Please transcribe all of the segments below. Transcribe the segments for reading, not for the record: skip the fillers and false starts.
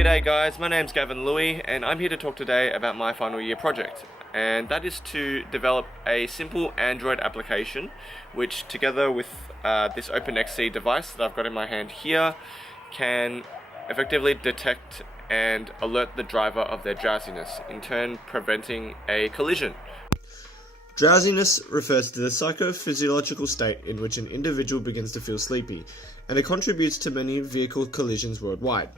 G'day guys, my name's Gavin and I'm here to talk today about my final year project, and that is to develop a simple Android application which, together with this OpenXC device that I've got in my hand here, can effectively detect and alert the driver of their drowsiness, in turn preventing a collision. Drowsiness refers to the psychophysiological state in which an individual begins to feel sleepy, and it contributes to many vehicle collisions worldwide.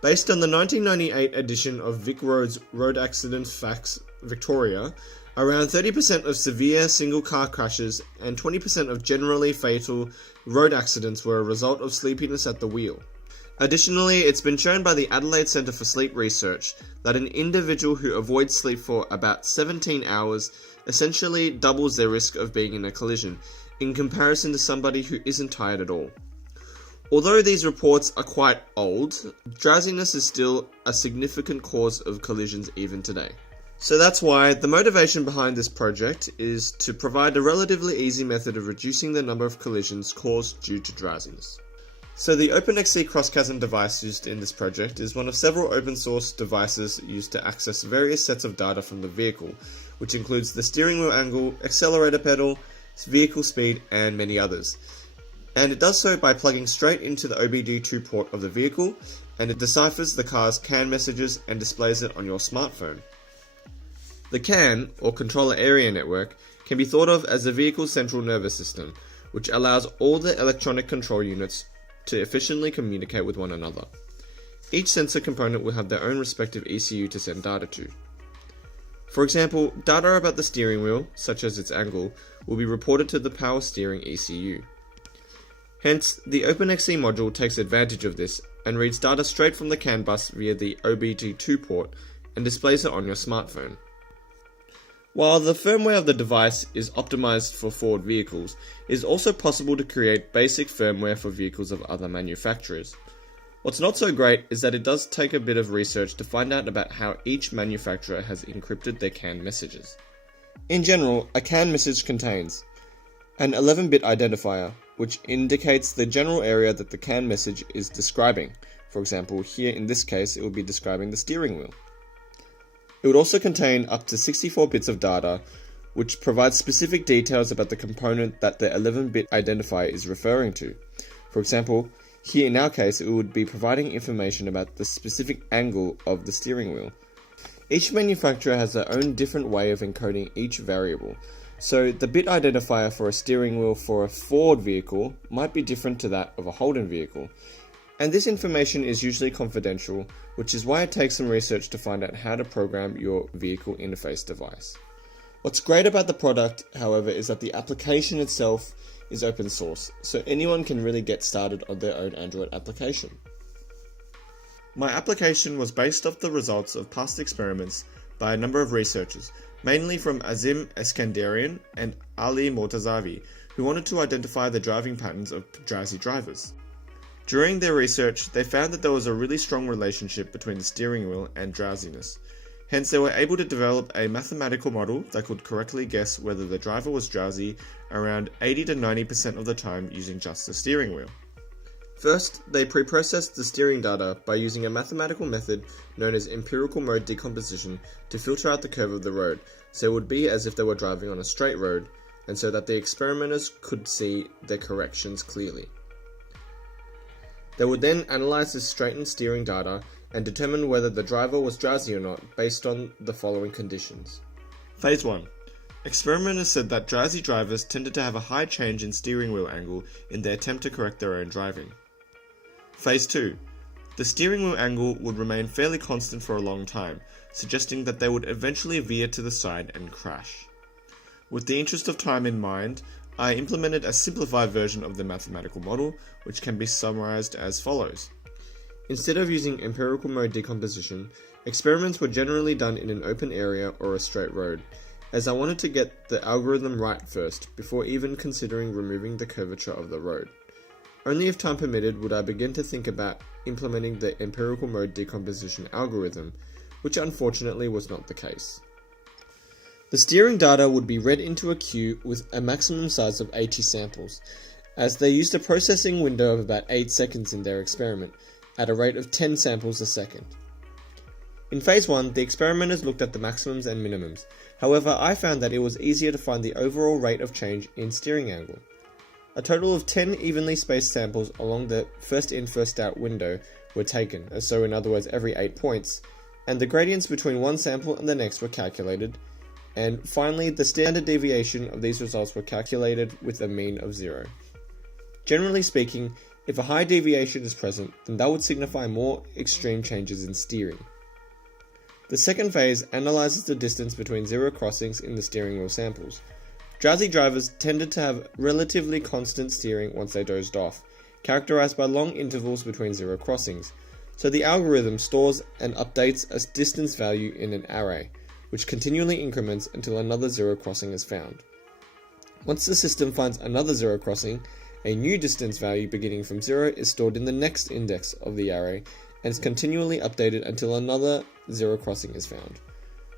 Based on the 1998 edition of Vic Road's Road Accident Facts Victoria, around 30% of severe single-car crashes and 20% of generally fatal road accidents were a result of sleepiness at the wheel. Additionally, it's been shown by the Adelaide Centre for Sleep Research that an individual who avoids sleep for about 17 hours essentially doubles their risk of being in a collision, in comparison to somebody who isn't tired at all. Although these reports are quite old, drowsiness is still a significant cause of collisions even today. So that's why the motivation behind this project is to provide a relatively easy method of reducing the number of collisions caused due to drowsiness. So the OpenXC cross-chasm device used in this project is one of several open source devices used to access various sets of data from the vehicle, which includes the steering wheel angle, accelerator pedal, vehicle speed, and many others. And it does so by plugging straight into the OBD2 port of the vehicle, and it deciphers the car's CAN messages and displays it on your smartphone. The CAN, or Controller Area Network, can be thought of as the vehicle's central nervous system, which allows all the electronic control units to efficiently communicate with one another. Each sensor component will have their own respective ECU to send data to. For example, data about the steering wheel, such as its angle, will be reported to the power steering ECU. Hence, the OpenXC module takes advantage of this and reads data straight from the CAN bus via the OBD2 port and displays it on your smartphone. While the firmware of the device is optimized for Ford vehicles, it is also possible to create basic firmware for vehicles of other manufacturers. What's not so great is that it does take a bit of research to find out about how each manufacturer has encrypted their CAN messages. In general, a CAN message contains an 11-bit identifier, which indicates the general area that the CAN message is describing. For example, here in this case it will be describing the steering wheel. It would also contain up to 64 bits of data, which provides specific details about the component that the 11-bit identifier is referring to. For example, here in our case, it would be providing information about the specific angle of the steering wheel. Each manufacturer has their own different way of encoding each variable, so the bit identifier for a steering wheel for a Ford vehicle might be different to that of a Holden vehicle. And this information is usually confidential, which is why it takes some research to find out how to program your vehicle interface device. What's great about the product, however, is that the application itself is open source, so anyone can really get started on their own Android application. My application was based off the results of past experiments by a number of researchers, mainly from Azim Eskandarian and Ali Mortazavi, who wanted to identify the driving patterns of drowsy drivers. During their research, they found that there was a really strong relationship between the steering wheel and drowsiness. Hence, they were able to develop a mathematical model that could correctly guess whether the driver was drowsy around 80 to 90% of the time using just the steering wheel. First, they pre-processed the steering data by using a mathematical method known as empirical mode decomposition to filter out the curve of the road, so it would be as if they were driving on a straight road, and so that the experimenters could see their corrections clearly. They would then analyze this straightened steering data and determine whether the driver was drowsy or not based on the following conditions. Phase 1. Experimenters said that drowsy drivers tended to have a high change in steering wheel angle in their attempt to correct their own driving. Phase 2. The steering wheel angle would remain fairly constant for a long time, suggesting that they would eventually veer to the side and crash. With the interest of time in mind, I implemented a simplified version of the mathematical model, which can be summarized as follows. Instead of using empirical mode decomposition, experiments were generally done in an open area or a straight road, as I wanted to get the algorithm right first, before even considering removing the curvature of the road. Only if time permitted would I begin to think about implementing the empirical mode decomposition algorithm, which unfortunately was not the case. The steering data would be read into a queue with a maximum size of 80 samples, as they used a processing window of about 8 seconds in their experiment, at a rate of 10 samples a second. In phase 1, the experimenters looked at the maximums and minimums. However, I found that it was easier to find the overall rate of change in steering angle. A total of 10 evenly spaced samples along the first in first out window were taken, so in other words every 8 points, and the gradients between one sample and the next were calculated, and finally the standard deviation of these results were calculated with a mean of 0. Generally speaking, if a high deviation is present, then that would signify more extreme changes in steering. The second phase analyzes the distance between zero crossings in the steering wheel samples. Drowsy drivers tended to have relatively constant steering once they dozed off, characterized by long intervals between zero crossings, so the algorithm stores and updates a distance value in an array, which continually increments until another zero crossing is found. Once the system finds another zero crossing, a new distance value beginning from 0 is stored in the next index of the array and is continually updated until another zero crossing is found,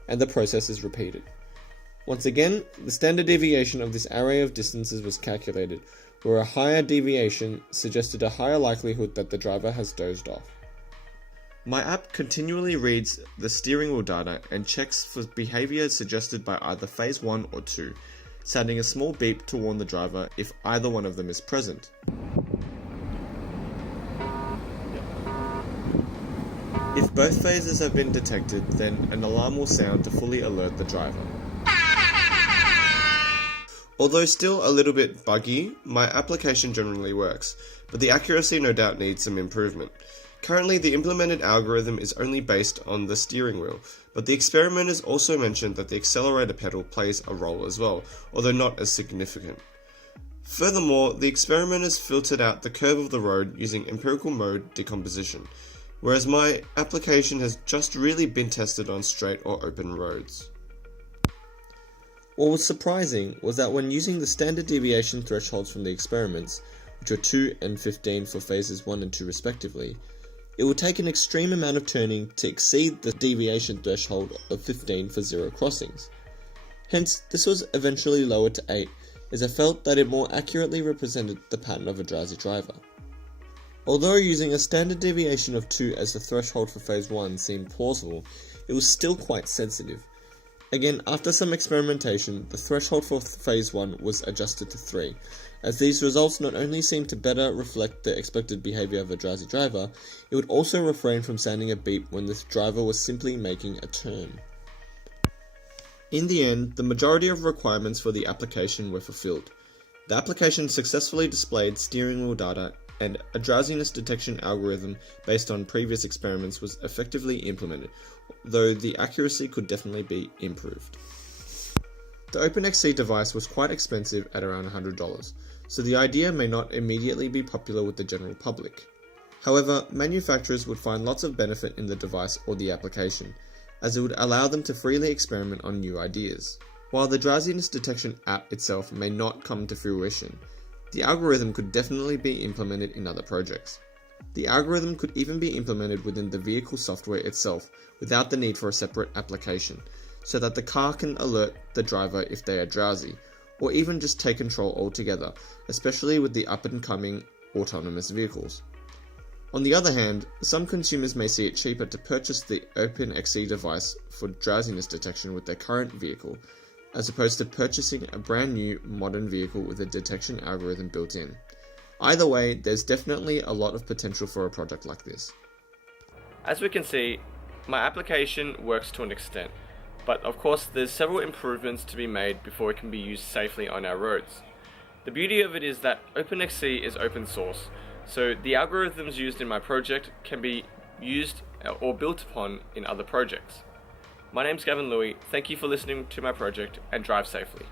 and the process is repeated. Once again, the standard deviation of this array of distances was calculated, where a higher deviation suggested a higher likelihood that the driver has dozed off. My app continually reads the steering wheel data and checks for behavior suggested by either phase 1 or 2, sounding a small beep to warn the driver if either one of them is present. If both phases have been detected, then an alarm will sound to fully alert the driver. Although still a little bit buggy, my application generally works, but the accuracy no doubt needs some improvement. Currently, the implemented algorithm is only based on the steering wheel, but the experimenters also mentioned that the accelerator pedal plays a role as well, although not as significant. Furthermore, the experimenters filtered out the curve of the road using empirical mode decomposition, whereas my application has just really been tested on straight or open roads. What was surprising was that when using the standard deviation thresholds from the experiments, which were 2 and 15 for phases 1 and 2 respectively, it would take an extreme amount of turning to exceed the deviation threshold of 15 for zero crossings. Hence, this was eventually lowered to 8, as I felt that it more accurately represented the pattern of a drowsy driver. Although using a standard deviation of 2 as the threshold for phase 1 seemed plausible, it was still quite sensitive. Again, after some experimentation, the threshold for phase 1 was adjusted to 3, as these results not only seemed to better reflect the expected behavior of a drowsy driver, it would also refrain from sounding a beep when the driver was simply making a turn. In the end, the majority of requirements for the application were fulfilled. The application successfully displayed steering wheel data, and a drowsiness detection algorithm based on previous experiments was effectively implemented, though the accuracy could definitely be improved. The OpenXC device was quite expensive at around $100, so the idea may not immediately be popular with the general public. However, manufacturers would find lots of benefit in the device or the application, as it would allow them to freely experiment on new ideas. While the drowsiness detection app itself may not come to fruition, the algorithm could definitely be implemented in other projects. The algorithm could even be implemented within the vehicle software itself without the need for a separate application, so that the car can alert the driver if they are drowsy, or even just take control altogether, especially with the up-and-coming autonomous vehicles. On the other hand, some consumers may see it cheaper to purchase the OpenXC device for drowsiness detection with their current vehicle, as opposed to purchasing a brand new modern vehicle with a detection algorithm built in. Either way, there's definitely a lot of potential for a project like this. As we can see, my application works to an extent, but of course there's several improvements to be made before it can be used safely on our roads. The beauty of it is that OpenXC is open source, so the algorithms used in my project can be used or built upon in other projects. My name's Gavin, thank you for listening to my project, and drive safely.